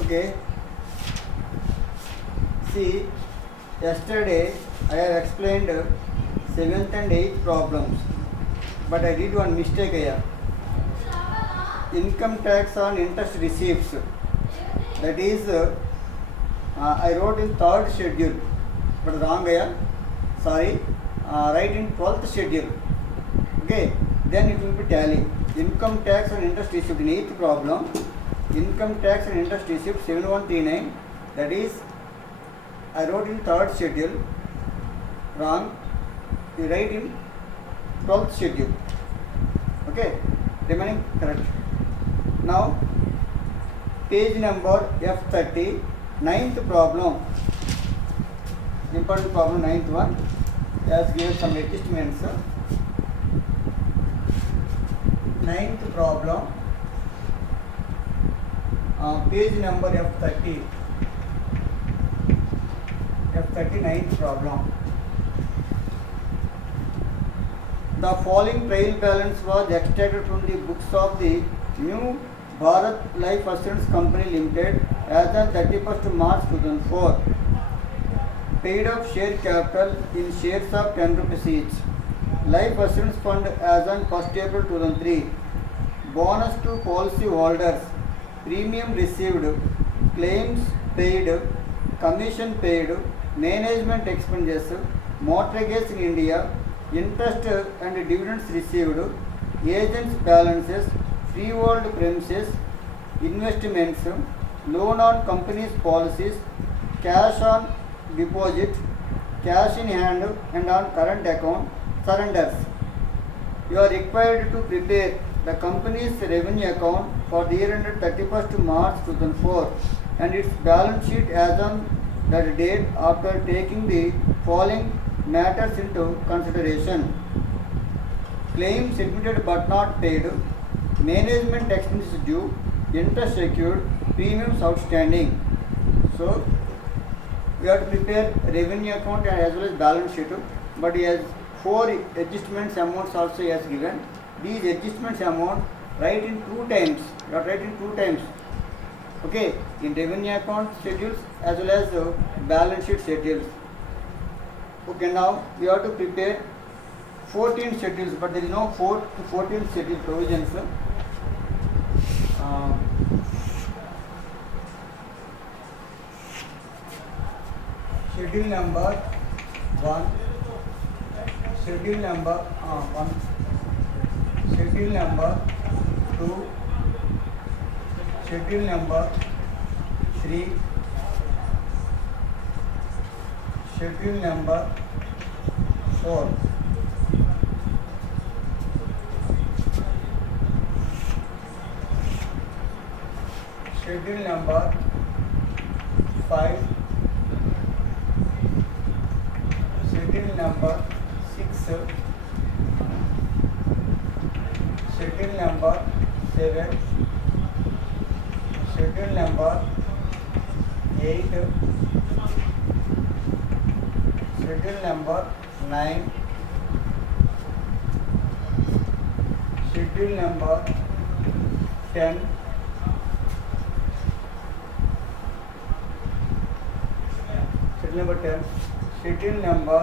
Okay. See, yesterday I have explained 7th and 8th problems, but I did one mistake here. Income tax on interest receipts. That is, I wrote in 3rd schedule, but wrong here. Sorry, write in 12th schedule. Okay, then it will be tally. Income tax on interest received in 8th problem. Income tax and interest received 7139. That is, I wrote in 3rd schedule. Wrong. You write in 12th schedule. Okay, remaining correct. Now, page number F30, 9th problem. Important problem, 9th one. Has given some adjustments. 9th problem. Page number F30. F30, 9th problem. The following trial balance was extracted from the books of the new Bharat Life Assurance Company Limited as on 31st March 2004. Paid up share capital in shares of 10 rupees each. Life Assurance Fund as on 1st April 2003. Bonus to policy holders. Premium received. Claims paid. Commission paid. Management expenses. Mortgages in India. Interest and dividends received. Agents balances. Freehold premises. Investments. Loan on companies policies. Cash on deposit. Cash in hand and on current account. Surrenders. You are required to prepare the company's revenue account for the year ended 31st March 2004 and its balance sheet as on that date after taking the following matters into consideration. Claims admitted but not paid, management expenses due, interest secured, premiums outstanding. So, we have to prepare revenue account as well as balance sheet, but he has 4 adjustments amounts also he has given. These adjustments amount write in 2 times. You have to write in 2 times. Okay, in revenue account schedules as well as balance sheet schedules. Okay, now we have to prepare 14 schedules, but there is no 4 to 14 schedule provisions. Schedule number 1, schedule number 1, schedule number 2, schedule number 3, schedule number 4. Schedule number 5, schedule number 6, schedule number 7, schedule number 8, schedule number 9, schedule number 10, schedule number 10, schedule number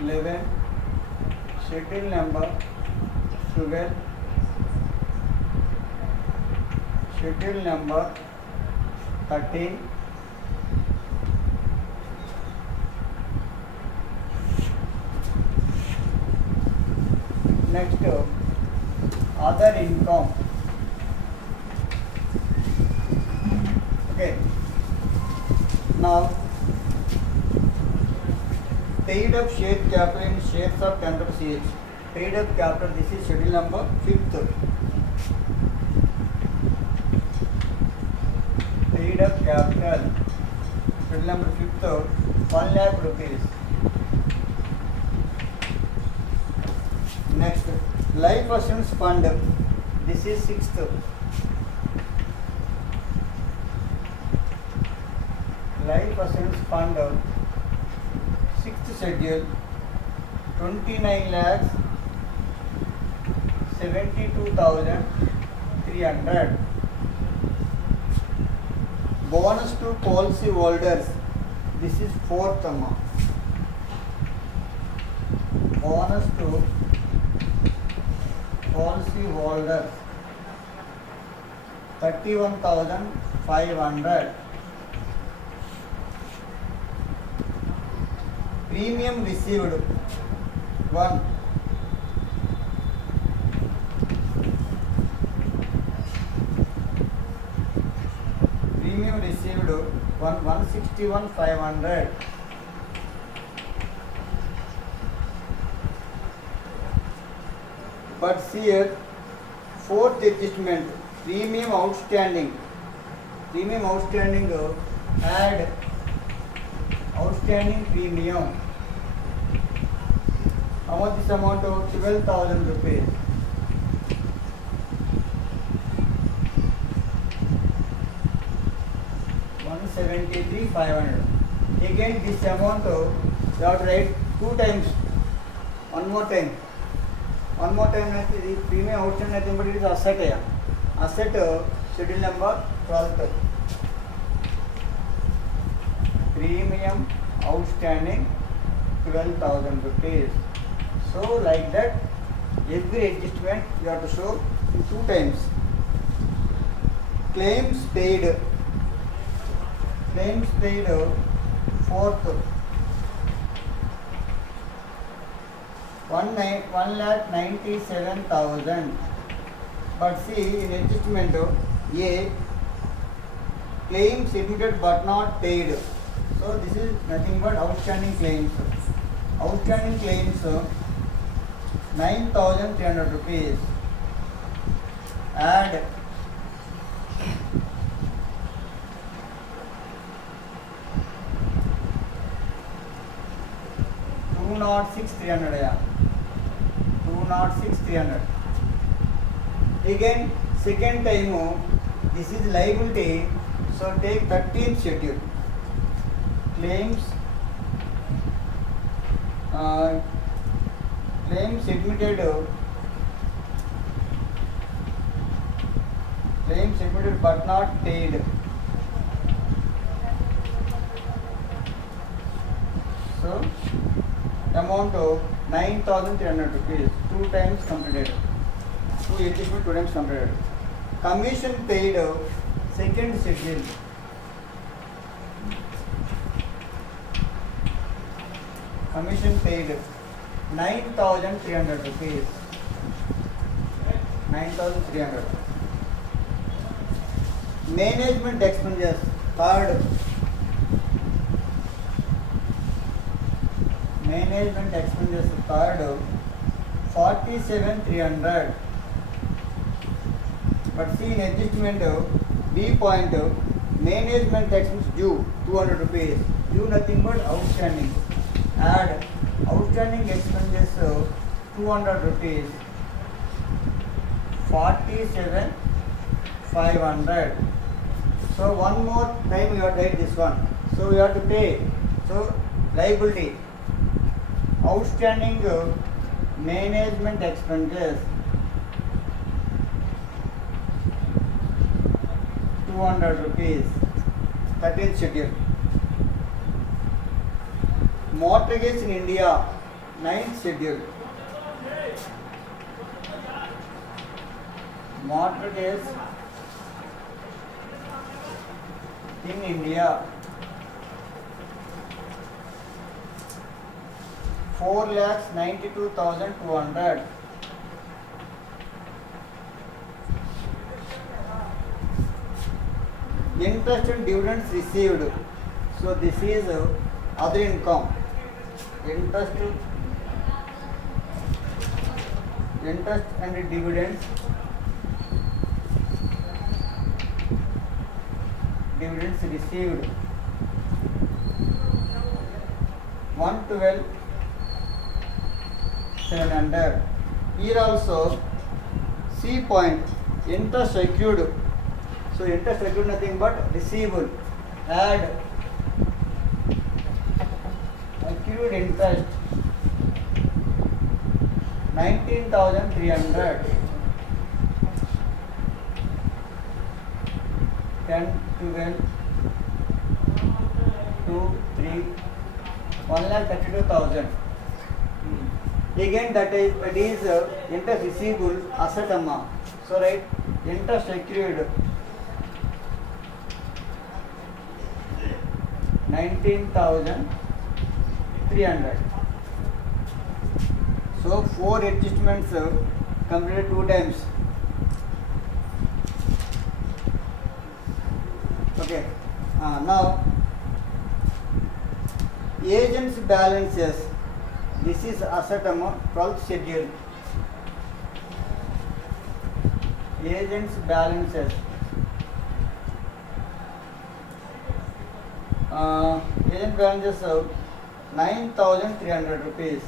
11, schedule number 12, schedule number 13, next other income. Okay, now paid up share capital in shares of 10 rupees each. Paid up capital, this is schedule number 5th. Paid up capital, schedule number 5th, 1 lakh rupees. Next, life assurance fund, this is 6th. Life assurance fund, 6th schedule, 29 lakhs 72,300. bonus to policy holders. This is fourth amount. Bonus to policy holders 31,500. Premium received 1. Premium received 161,500. But here fourth adjustment, premium outstanding. Premium outstanding, add outstanding premium. How much this amount of 12,000 rupees. $173,500. Again this amount you have to write 2 times. One more time అయితే ఇది premium outstanding అయితే but ఇది asset అయ్యా asset schedule number 12. Premium outstanding 12,000 rupees. So like that every adjustment you have to show in 2 times. Claims paid fourth 1,97,000. But see in adjustment A, claims submitted but not paid. So this is nothing but outstanding claims. Outstanding claims 9,300 rupees. Add 206,300. 206,300. Again second time this is liability, so take 13th schedule. Claims submitted but not paid. So amount of 9,300 rupees. 2 times completed. 2 adjustment 2 times completed. Commission paid second schedule. Commission paid 9,300 rupees. 9,300. Management expenses third. Management expenses third 47,300. But see in adjustment B point, management expense due 200 rupees. Due nothing but outstanding. Add outstanding expenses 200 rupees. 47,500. So one more time you have to write this one. So you have to pay. So liability. Outstanding management expenses 200 rupees. 13th schedule. Mortgages in India 9th schedule. Mortgages in India 4,92,200. Interest and dividends received. So this is other income. Interest and dividends received 112,700. Here also C point, interest accrued. So interest accrued nothing but receivable. Add accrued interest 19,300. 10, 12, 2, 3, 1,32,000. Again that is interest receivable asset amount. So right, interest accrued 19,300. So 4 adjustments completed 2 times. Okay. Now agents balances. This is asset amount 12th schedule. Agents balances. Agent balances of 9,300 rupees.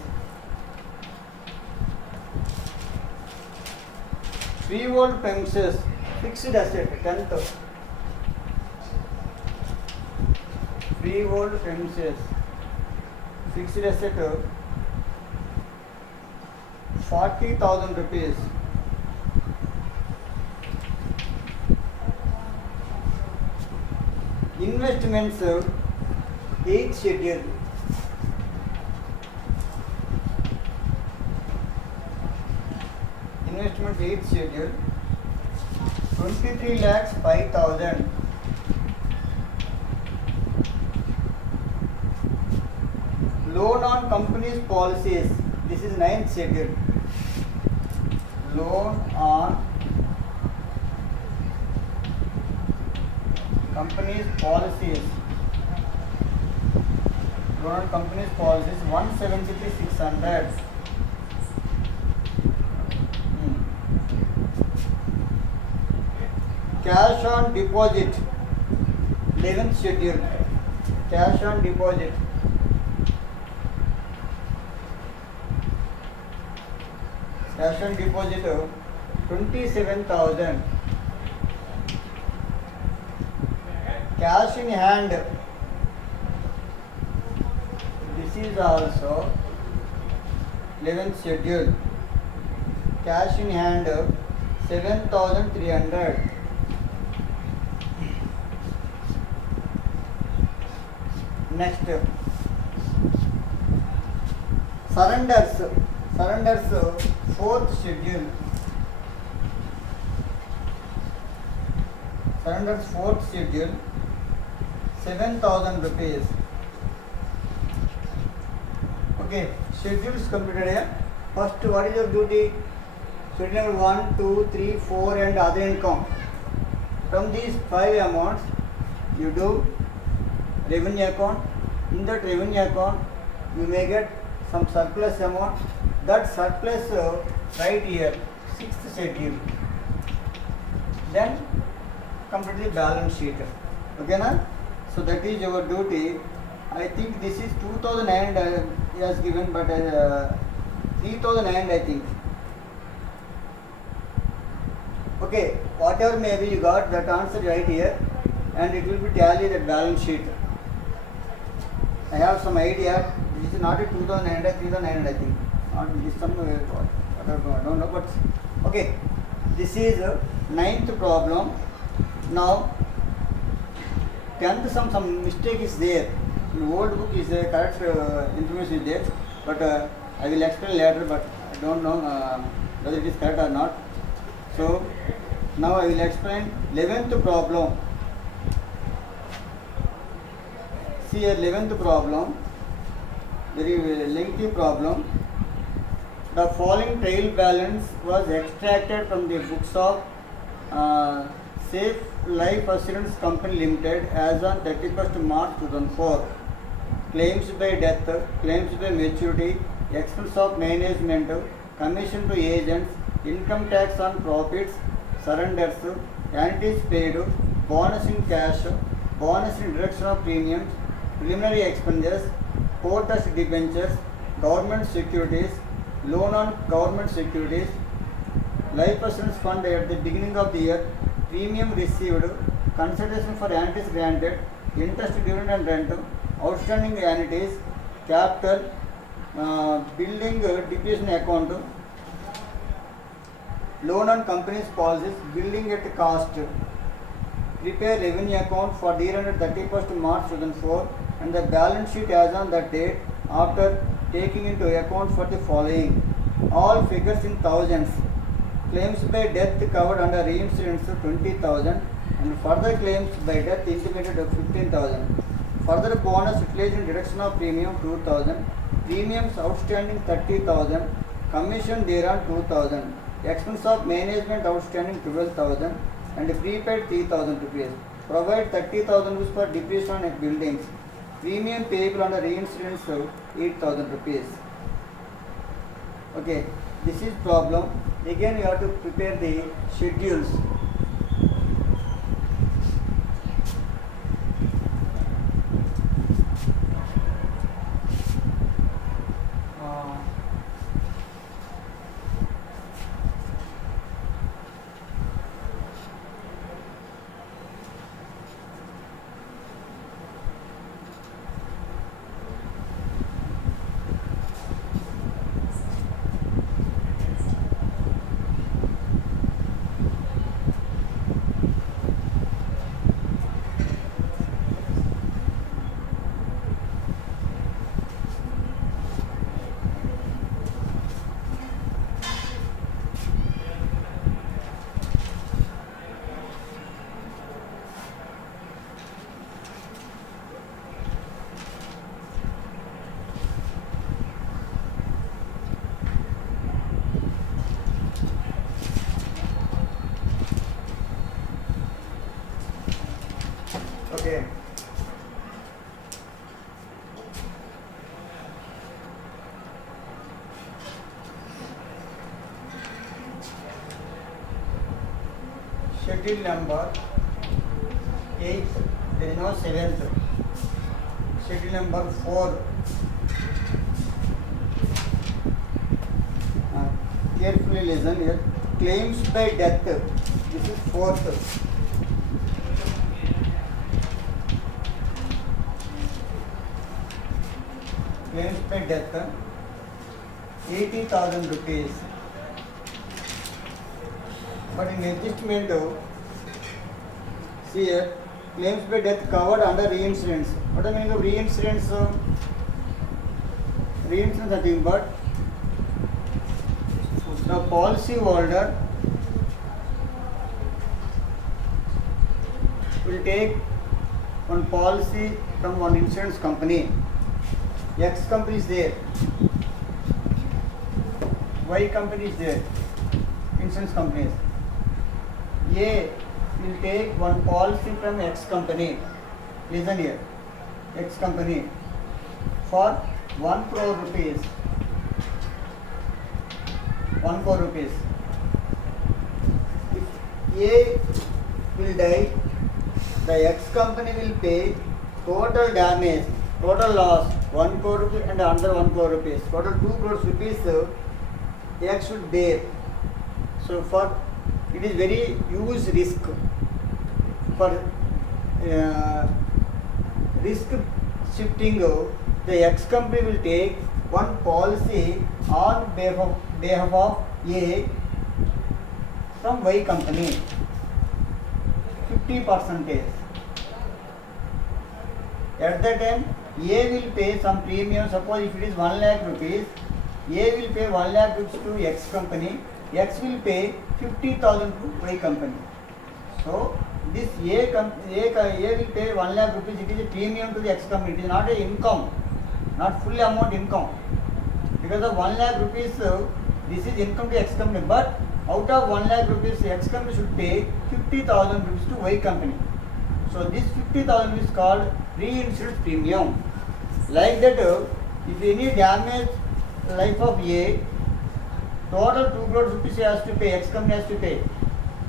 Freehold premises fixed asset 10th. Freehold premises fixed asset 40,000 rupees. Investments 8th schedule. Investment 8th schedule 23 lakhs 5,000. Loan on company's policies. This is 9th schedule. Loan on company's policies. Loan on company's policies 173,600. Cash on deposit 11th schedule. Cash on deposit. Cash on deposit 27,000. Cash in hand. This is also 11th schedule. Cash in hand 7,300. Next, surrenders. Surrenders 4th schedule. Surrenders 4th schedule 7,000 rupees. Okay, schedule is completed here. First, what is your duty? Schedule number 1, 2, 3, 4 and other income. From these 5 amounts, you do revenue account. In that revenue account, you may get some surplus amount. That surplus right here, 6th schedule. Then complete the balance sheet. Okay, na? So that is your duty. I think this is 2,900 he has given, but 3,900 I think. Okay, whatever maybe you got that answer right here, and it will be tallied at balance sheet. I have some idea. This is not a 2,900, 3,900 I think. Not this some I don't know, but okay. This is 9th problem. Now 10th some mistake is there. In old book is correct information is there, but I will explain later. But I don't know whether it is correct or not. So now I will explain 11th problem. See here, 11th problem, very lengthy problem. The following trail balance was extracted from the books of Safe Life Assurance Company Limited as on 31st March 2004. Claims by death, claims by maturity, expense of management, commission to agents, income tax on profits, surrenders, annuities paid, bonus in cash, bonus in deduction of premiums, preliminary expenses, court-trust debentures, government securities, loan on government securities, life assurance fund at the beginning of the year, premium received, consideration for annuities granted, interest, dividend and rent, outstanding annuities, capital, building depreciation account, loan on company's policies, building at cost, prepare revenue account for the year ended 31st March 2004, and the balance sheet as on that date after taking into account for the following. All figures in thousands. Claims by death covered under reinsurance 20,000 and further claims by death intimated of 15,000. Further bonus utilization deduction of premium 2,000. Premiums outstanding 30,000. Commission thereon 2,000. Expense of management outstanding 12,000 and prepaid 3,000 rupees. Provide 30,000 rupees for depreciation on buildings. Premium payable under reinsurance 8,000 rupees. Okay, this is problem. Again, you have to prepare the schedules. Okay. Schedule number 8, there is no 7th. Schedule number 4. Carefully listen here. Claims by death. This is 4th. Claims by death 80,000 rupees. But in adjustment, see here, claims by death covered under reinsurance. What is the meaning of reinsurance? Reinsurance is nothing but the policy holder will take one policy from one insurance company. X company is there, Y company is there, insurance companies. A will take one policy from X company. Listen here, X company for 1 crore rupees. 1 crore rupees. If A will die, the X company will pay total damage, total loss 1 crore rupees and another 1 crore rupees. Total 2 crore rupees X should bear. So for it is very huge risk. For risk shifting, the X company will take one policy on behalf of A from Y company, 50%. At that time, A will pay some premium. Suppose if it is 1 lakh rupees, A will pay 1 lakh rupees to X company. X will pay 50,000 to Y company. So this A will pay 1 lakh rupees. It is a premium to the X company. It is not a income, not full amount income. Because of 1 lakh rupees, this is income to X company. But out of 1 lakh rupees, X company should pay 50,000 rupees to Y company. So this 50,000 is called reinsurance premium. Like that, if any damage life of A, total 2 crore rupees has to pay, X company has to pay.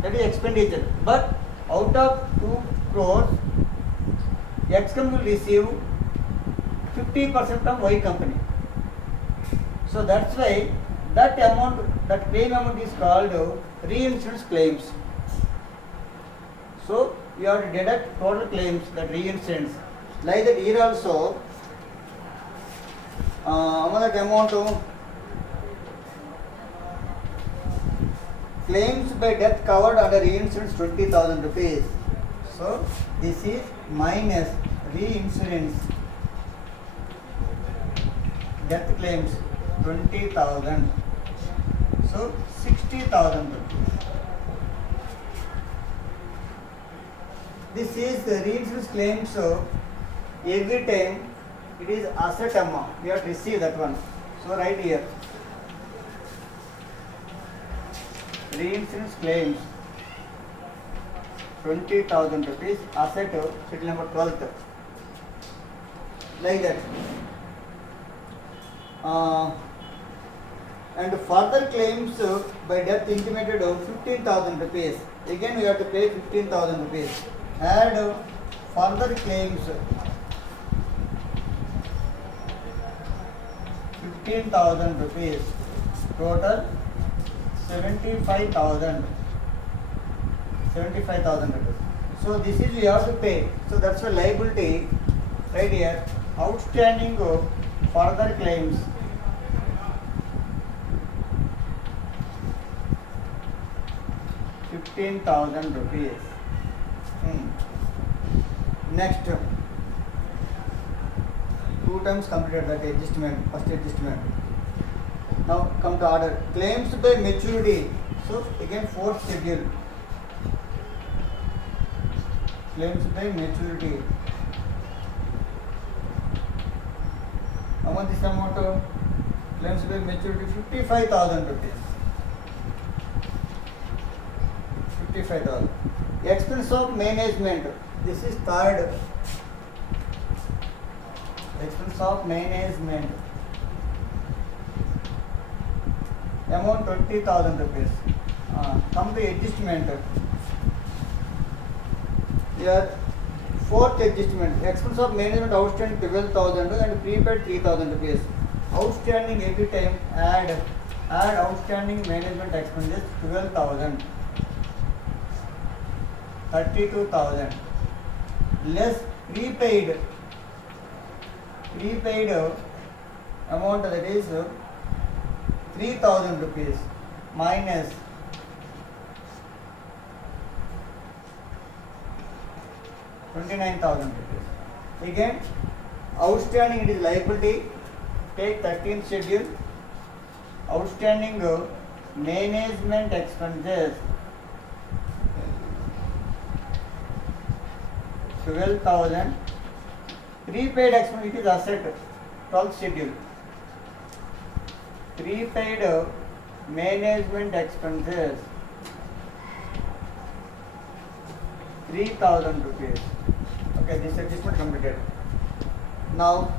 That is expenditure. But out of 2 crores, X company will receive 50% from Y company. So that's why that amount, that claim amount is called reinsurance claims. So you have to deduct total claims, that reinsurance. Like that here also, another amount of claims by death covered under reinsurance 20,000 rupees. So this is minus reinsurance Death claims 20,000. So 60,000 rupees. This is the reinsurance claims. So every time it is asset amount. We have to receive that one. So right here. Reinsurance claims 20,000 rupees. Asset schedule number 12th. Like that. And further claims by death intimated 15,000 rupees. Again we have to pay 15,000 rupees. Add further claims 15,000 rupees. Total 75,000 rupees. So this is we have to pay. So that's a liability right here. Outstanding further claims 15,000 rupees. Next, 2 times completed that adjustment, first adjustment. Now come to order. Claims by maturity. So again 4th schedule. Claims by maturity. How much this amount of claims by maturity? 55,000 rupees. 55,000. Expense of management. This is third. Expense of management. Amount 20,000 rupees. Come to adjustment. Here 4th adjustment. Expense of management outstanding 12,000 and prepaid 3,000 rupees. Outstanding every time add outstanding management expenses 12,000. 32,000 less prepaid amount, that is 3,000 rupees minus 29,000 rupees. Again outstanding, it is liability. Take 13th schedule. Outstanding management expenses 12,000. Prepaid expense, it is asset. 12th schedule. Prepaid management expenses 3,000 rupees. Okay, this adjustment completed. Now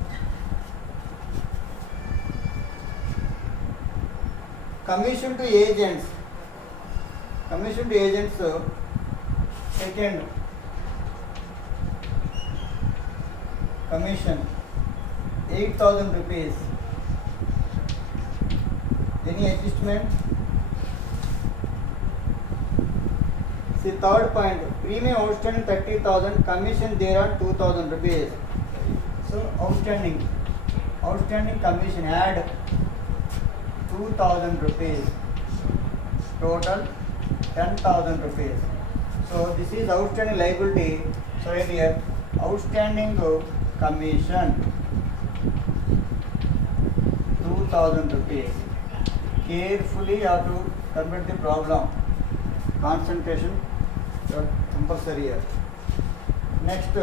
commission to agents. Commission to agents, second commission 8,000 rupees. Any adjustment? See, third point, premium outstanding 30,000, commission there are 2,000 rupees. So outstanding commission add 2,000 rupees. Total 10,000 rupees. So this is outstanding liability. So right here outstanding commission 2,000 rupees. Carefully you have to convert the problem. Concentration compulsory here. Next,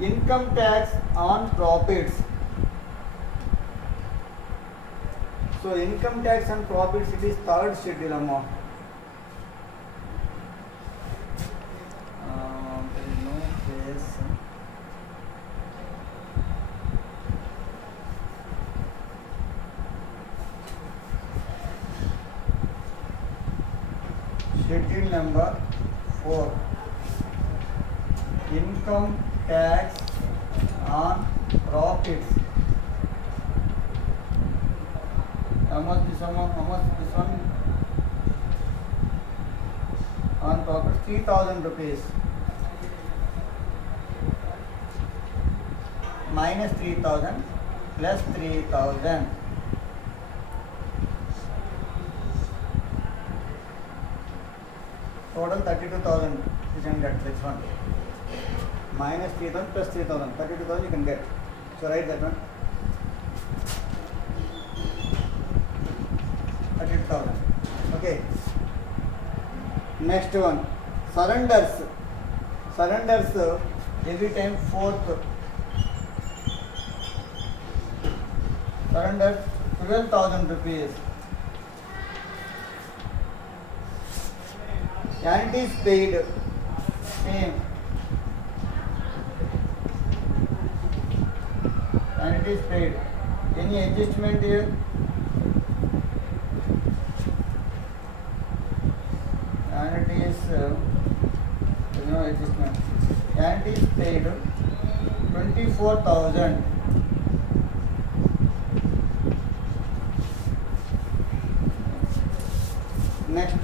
income tax on profits. So income tax on profits, it is third schedule amount. There is no case. Schedule number 4. Income tax on profits. How much this amount? How much this one? On profits 3,000 rupees. Minus 3,000 plus 3,000. Total 32,000 you can get this one. Minus 3,000 plus 3,000. 32,000 you can get. So write that one. 38,000. Okay. Next one, surrenders. Surrenders every time fourth. Surrenders 12,000 rupees. Annuities paid same. Annuities paid. Any adjustment here? Annuities no adjustment. Annuities paid 24,000. Next,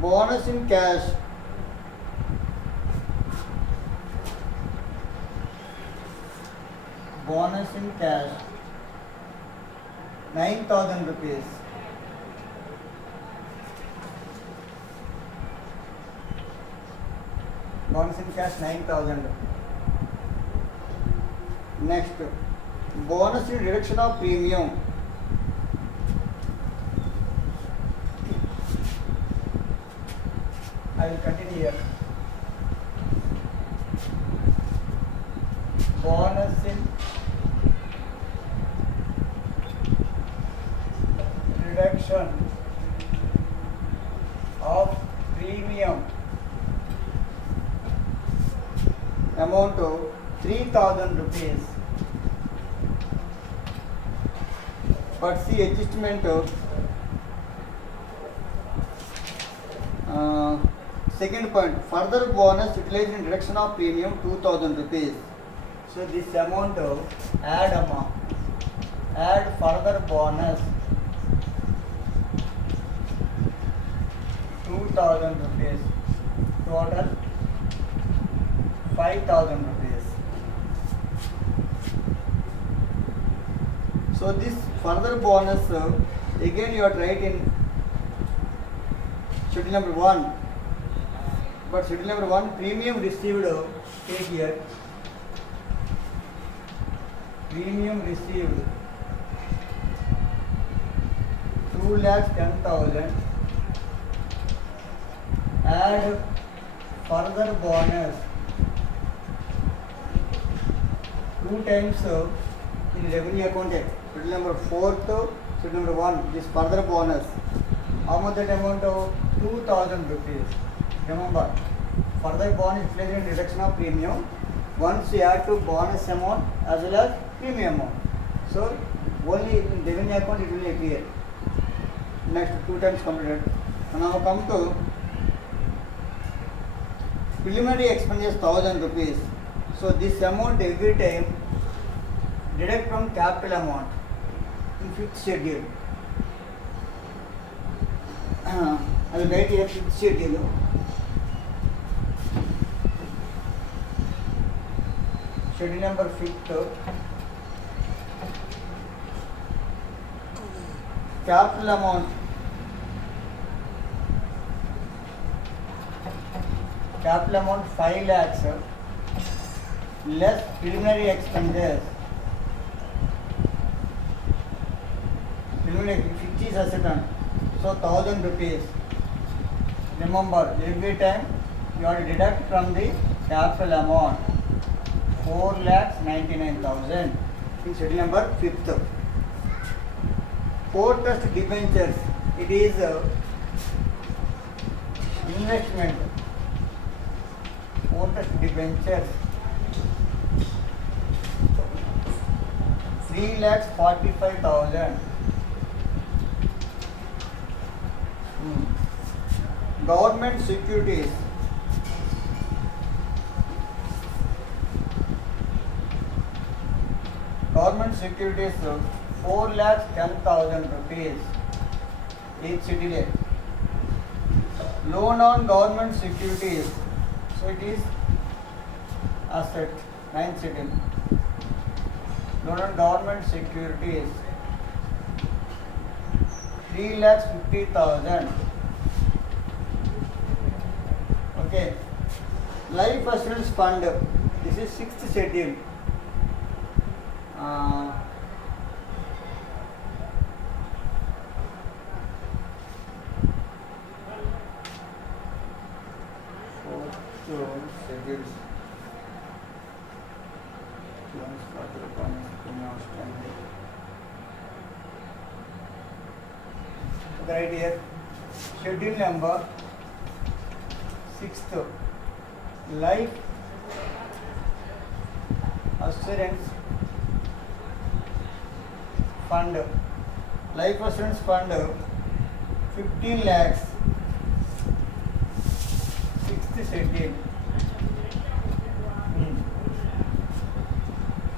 bonus in cash. Bonus in cash 9,000 rupees. Bonus in cash 9,000. Next, bonus in reduction of premium. I will continue here. Bonus in reduction of premium amount of 3,000 rupees. But see adjustment of second point, further bonus utilized in reduction of premium 2,000 rupees. So this amount of add further bonus 2,000 rupees, total 5,000 rupees. So this further bonus again you are right in schedule number 1, but schedule number 1 premium received, take here, premium received 2,10,000, add further bonus 2 times in revenue account, schedule number 4 to schedule number 1, this further bonus, how much that amount of 2,000 rupees. Remember, further bonus utilized in reduction of premium, once you add to bonus amount as well as premium amount. So only in revenue account it will appear. Next 2 times completed. And now come to preliminary expenses 1,000 rupees. So this amount every time deduct from capital amount in 5th schedule. I will write here 5th schedule. Schedule number 5th, capital amount, capital amount 5 lakhs less preliminary expenses. Preliminary 50 is asset on, so 1,000 rupees. Remember, every time you have to deduct from the capital amount 4,99,000 in schedule number 5th. Portrust debentures, it is investment. Portrust debentures 3,45,000. Government securities, government securities 4,10,000 rupees each city. Loan on government securities, so it is asset 9th city. Loan on government securities 3,50,000. Okay. Life assurance fund, this is 6th schedule. schedules. Loans for the requirements premium outstanding. Right here, schedule number 6th, life assurance fund. Life assurance fund 15 lakhs. 6th schedule.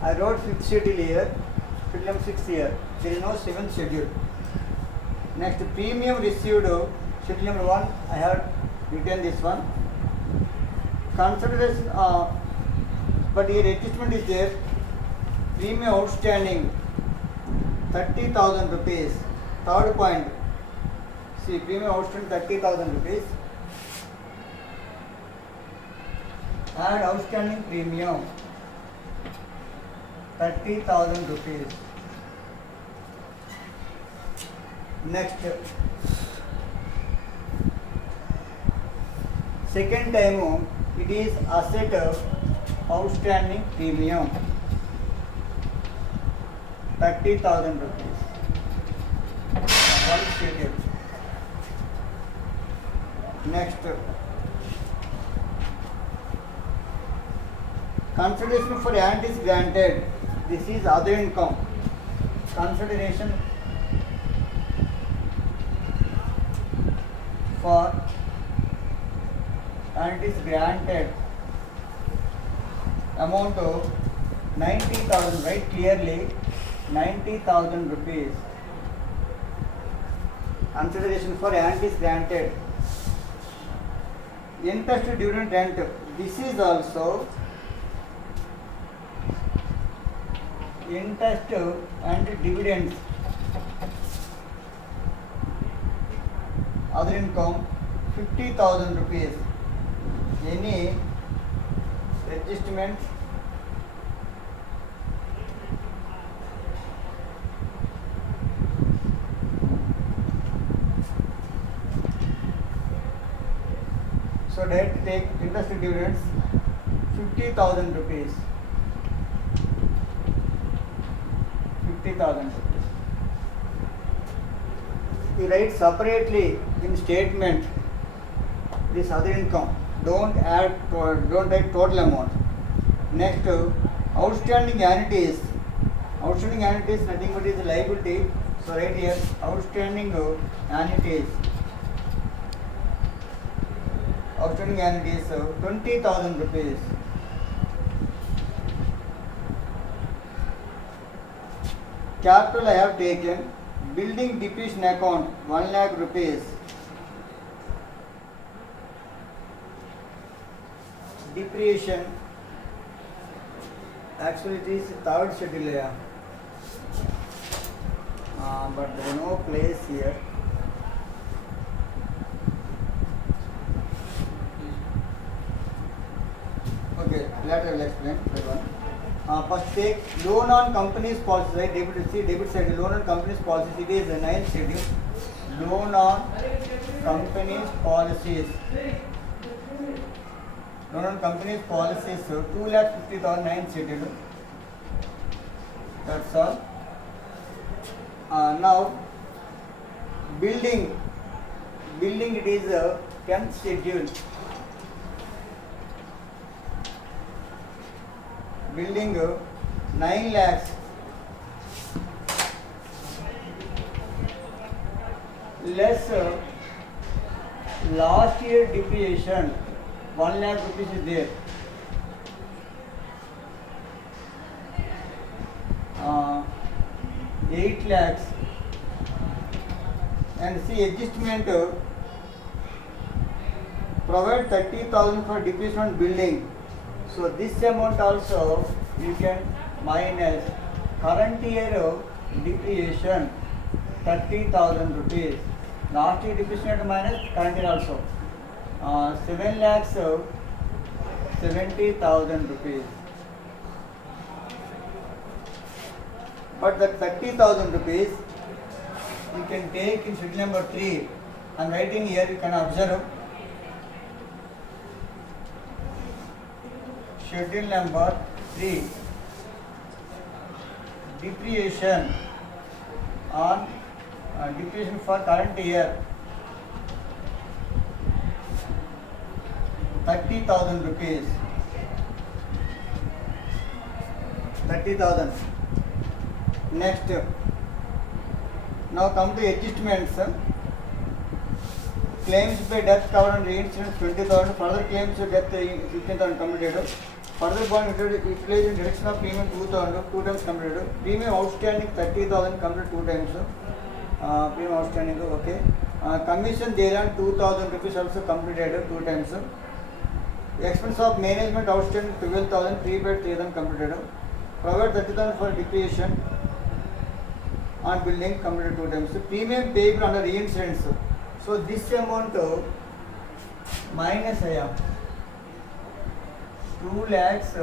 I wrote 5th schedule here, schedule number 6 here. There is no 7th schedule. Next, premium received, schedule number 1, I have written this one. Consideration, but here adjustment is there. Premium outstanding 30,000 rupees. Third point, see, premium outstanding 30,000 rupees. Add outstanding premium 30,000 rupees. Next, second time it is asset outstanding premium 30,000 rupees. One schedule. Next, consideration for annuities granted. This is other income. Consideration for annuities granted amount of 90,000, right, clearly 90,000 rupees. Consideration for annuities granted. Interest dividend rent. This is also interest and dividends. Other income 50,000 rupees. Any adjustment so direct take interest and dividends 50,000 rupees. 50,000 rupees. You write separately in statement this other income. Don't write total amount. Next, outstanding annuities. Outstanding annuities nothing but is liability. So right here outstanding annuities. Outstanding annuities 20,000 rupees. Capital I have taken. Building depreciation account 1 lakh rupees. Depreciation actually it is third schedule, yeah. But there is no place here. Okay, later I will explain that one. First take loan on company's policies, right? Debit side, loan on company's policies. It is the 9th schedule. Loan on company's policies. Loan on company's policies, 2,50,000 9th schedule. That's all. Now, building it is 10th schedule. Building 9 lakhs. Less last year depreciation 1 lakh rupees is there. 8 lakhs. And see adjustment provide 30,000 for depreciation on building. So this amount also you can minus current year depreciation 30,000 rupees. Last year depreciation minus current year also 7 lakhs 70,000 rupees. But the 30,000 rupees you can take in schedule number 3 and writing here you can observe schedule number 3, depreciation on depreciation for current year 30,000 rupees. 30,000. Next, now come to adjustments. Claims by death covered and reinsurance 20,000. Further claims by death 15,000 completed. Further bond utilization deduction of premium 2,000, 2 times completed. Premium outstanding 30,000 completed 2 times. Premium outstanding, okay. Commission thereon 2,000 rupees also completed 2 times. Expense of management outstanding 12,000, prepaid 3,000 completed. Provide 30,000 for depreciation on building completed 2 times. Premium payable under reinsurance. So this amount minus I am 2 lakhs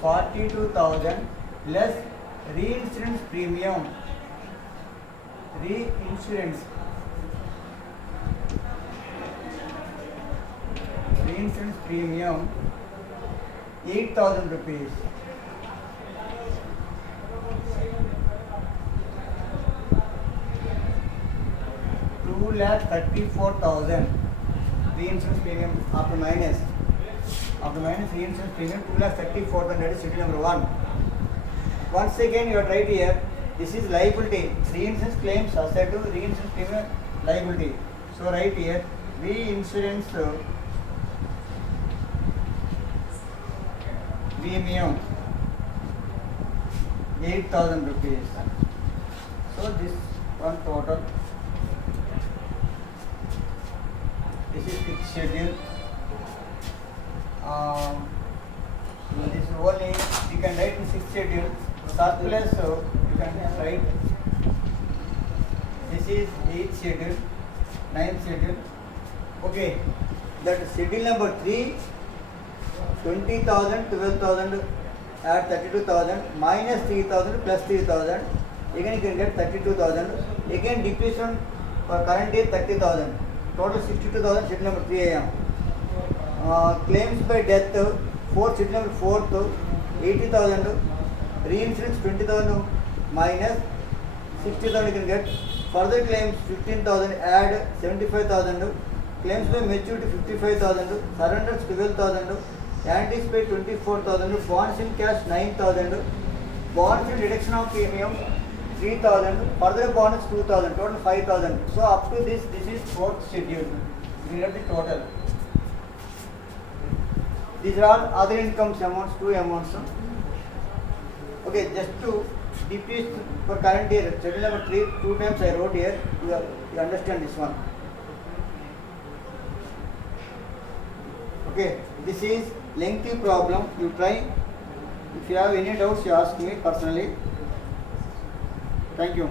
42,000 less reinsurance premium. Reinsurance premium 8,000 rupees. Two lakh 34,000 reinsurance premium after minus reinsurance premium 2 lakh 34,000, that is schedule number 1. Once again you are right here, this is liability, reinsurance claims asset to reinsurance premium liability. So right here reinsurance premium 8,000 rupees. So this one total, this is fixed schedule. This is only you can write in fixed schedule. Surplus you can write. This is 8th schedule, 9th schedule. Okay, that is schedule number 3. 20,000, 12,000, add 32,000, minus 3,000 plus 3,000. Again you can get 32,000. Again depreciation for current year 30,000. Total 62,000. Schedule number 3 I am. Claims by death 4. Schedule number 4 80,000. Reinsurance 20,000 minus 60,000 you can get. Further claims 15,000, add 75,000. Claims by maturity 55,000. Surrenders 12,000. Anticipate 24,000. Bonds in cash 9,000. Bonds in deduction of premium 3,000. Further bonds 2,000. Total 5,000. So up to this is 4th schedule. We have the total. These are all other incomes amounts, 2 amounts. Okay, just to depreciate for current year, schedule number 3, 2 times I wrote here. You understand this one. Okay, this is lengthy problem. You try. If you have any doubts, you ask me personally. Thank you.